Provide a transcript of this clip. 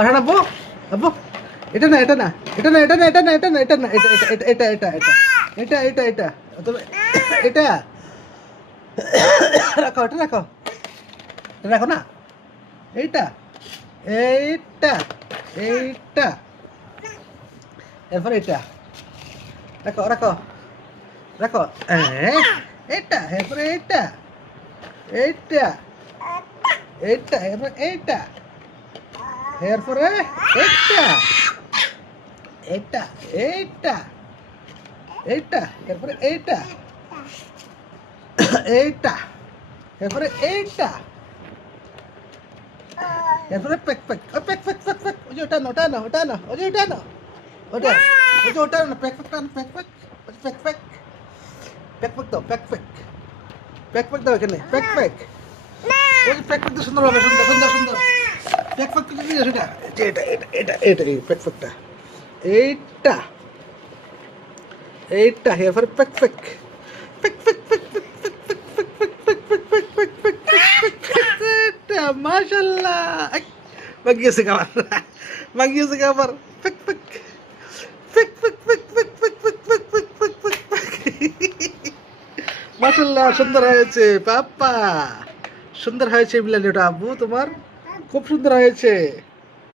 ফারহান আব্বু আব্বু এটা না এটা না এটা না এটা না এটা না এটা না এটা না এটা এটা এটা এটা এটা এটা তবে এটা রাখো এটা রাখো এটা রাখো না এইটা এইটা এইটা এরপর এটা রাখো রাখো রাখো এইটা এরপরে এইটা এইটা এইটা এরপরে এইটা এরপরে এইটা এইটা এইটা এইটা এরপরে এইটা এইটা এরপরে এইটা এরপরে পেক পেক পেক পেক পেক পেক ওই যে ওটা না ওটা না ওটা না ওই যে ওটা না ওটা ওই যে ওটা না পেক পেক না পেক পেক পেক পেক পেক পেক দাও পেক পেক পেক পেক দাও এখানে পেক পেক ওই যে পেক পেক তো সুন্দর হবে সুন্দর সুন্দর সুন্দর পেক পেক তো দিয়ে সেটা যে এটা এটা এটা এটা এই পেক পেকটা এইটা এইটা এরপরে পেক পেক পেক পেক পেক পেক মাশাআল্লাহ magiese kabar magiese kabar pek pek pek pek pek pek pek pek pek pek pek pek মাশাআল্লাহ সুন্দর হয়েছে পাপা সুন্দর হয়েছে বিলালিটা আব্বু তোমার খুব সুন্দর হয়েছে